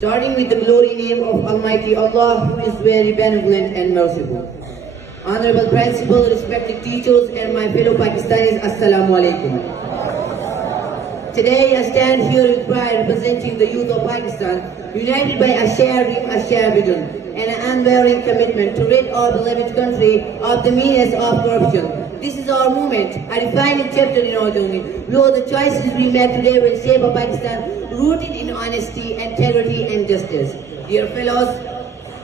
Starting with the glory name of Almighty Allah, who is very benevolent and merciful. Honorable Principal, respected teachers, and my fellow Pakistanis, Assalamu Alaikum. Today I stand here with pride representing the youth of Pakistan, united by a shared dream, a shared vision, and an unwavering commitment to rid our beloved country of the menace of corruption. This is our moment, a defining chapter in our journey. Lord, the choices we make today will shape a Pakistan rooted in honesty, integrity, and justice. Dear fellows,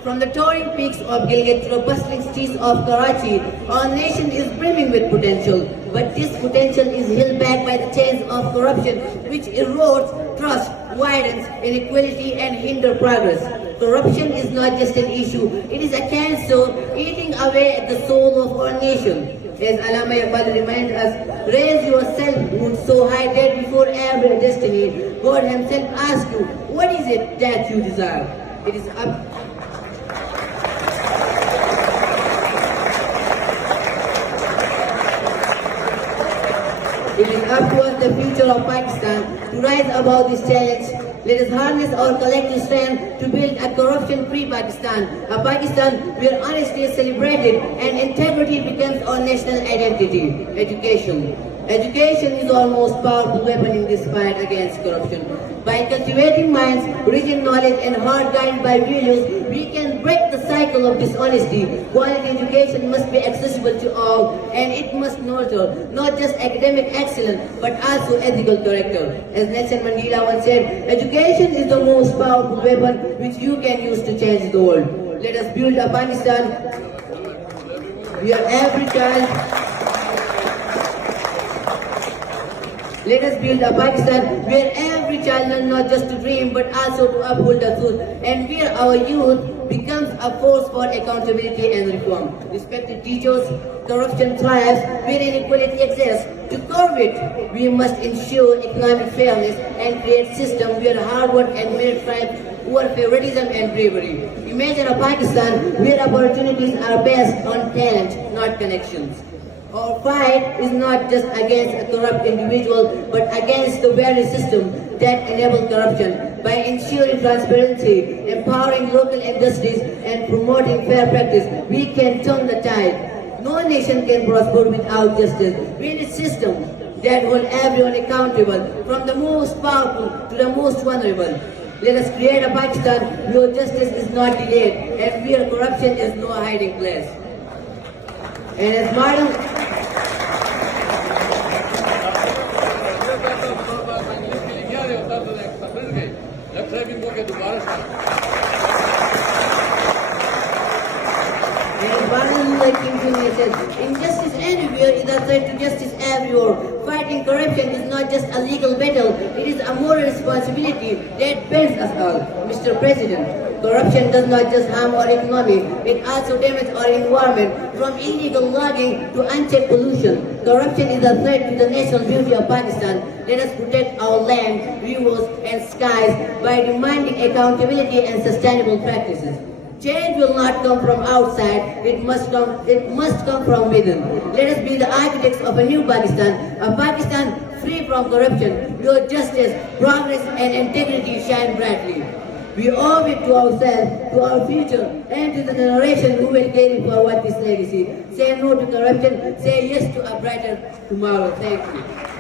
from the towering peaks of Gilgit to the bustling streets of Karachi, our nation is brimming with potential. But this potential is held back by the chains of corruption, which erodes trust, widens inequality, and hinders progress. Corruption is not just an issue, it is a cancer eating away at the soul of our nation. As Allama Iqbal reminds us, raise yourself would so high that before every destiny, God himself asks you, what is it that you desire? It is up to us, the future of Pakistan, to rise above this challenge. Let us harness our collective strength to build a corruption-free Pakistan, a Pakistan where honesty is celebrated and integrity becomes our national identity. Education. Education is our most powerful weapon in this fight against corruption. By cultivating minds rich in knowledge and heart guided by values, we can break the cycle of dishonesty. Quality education must be accessible to all, and it must nurture not just academic excellence, but also ethical character. As Nelson Mandela once said, education is the most powerful weapon which you can use to change the world. Let us build a Pakistan where every child Let us build a Pakistan where every child learns not just to dream but also to uphold the truth, and where our youth becomes a force for accountability and reform. Respected teachers, corruption thrives where inequality exists. To curb it, we must ensure economic fairness and create systems where hard work and merit thrive over favoritism and bravery. Imagine a Pakistan where opportunities are based on talent, not connections. Our fight is not just against a corrupt individual, but against the very system that enables corruption. By ensuring transparency, empowering local industries, and promoting fair practice, we can turn the tide. No nation can prosper without justice. We need a system that holds everyone accountable, from the most powerful to the most vulnerable. Let us create a Pakistan where justice is not delayed and where corruption is no hiding place. And as modern injustice anywhere is a threat to justice everywhere. Fighting corruption is not just a legal battle, it is a moral responsibility that bends us all. Mr. President, corruption does not just harm our economy, it also damages our environment, from illegal logging to unchecked pollution. Corruption is a threat to the national beauty of Pakistan. Let us protect our land, rivers, and skies by demanding accountability and sustainable practices. Change will not come from outside, it must come from within. Let us be the architects of a new Pakistan, a Pakistan free from corruption, where justice, progress, and integrity shine brightly. We owe it to ourselves, to our future, and to the generation who will carry forward this legacy. Say no to corruption, say yes to a brighter tomorrow. Thank you.